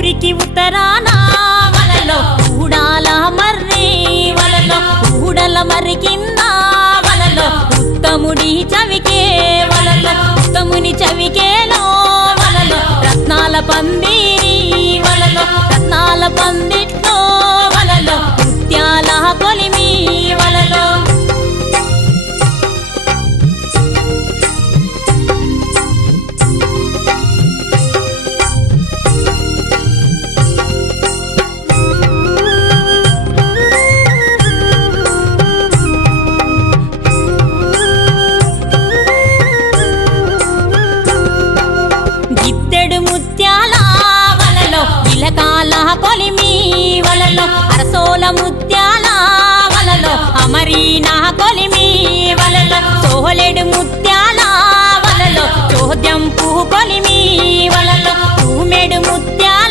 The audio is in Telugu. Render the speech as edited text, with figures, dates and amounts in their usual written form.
ఊరికి ఉత్తరాన వలలో ఊడాల మర్రి వలలో ఊడల మర్రి కింద వలలో ఉత్తముడి చవికే వలలో ఉత్తముని చవికేలో వలలో రత్నాల పందిరి వలలో రత్నాల పందిట్లో వలలో ముత్యాల కొలిమి వలలో గిద్దెడు ముత్యాల వలలో ఇలకాల కొలిమి వలలో అరసోల ముత్యాల వలలో అమరీనా కొలిమి వలలో సోలెడు ముత్యాల వలలో చోద్యం పువ్వు కొలిమి వలలో తూమెడు ముత్యాల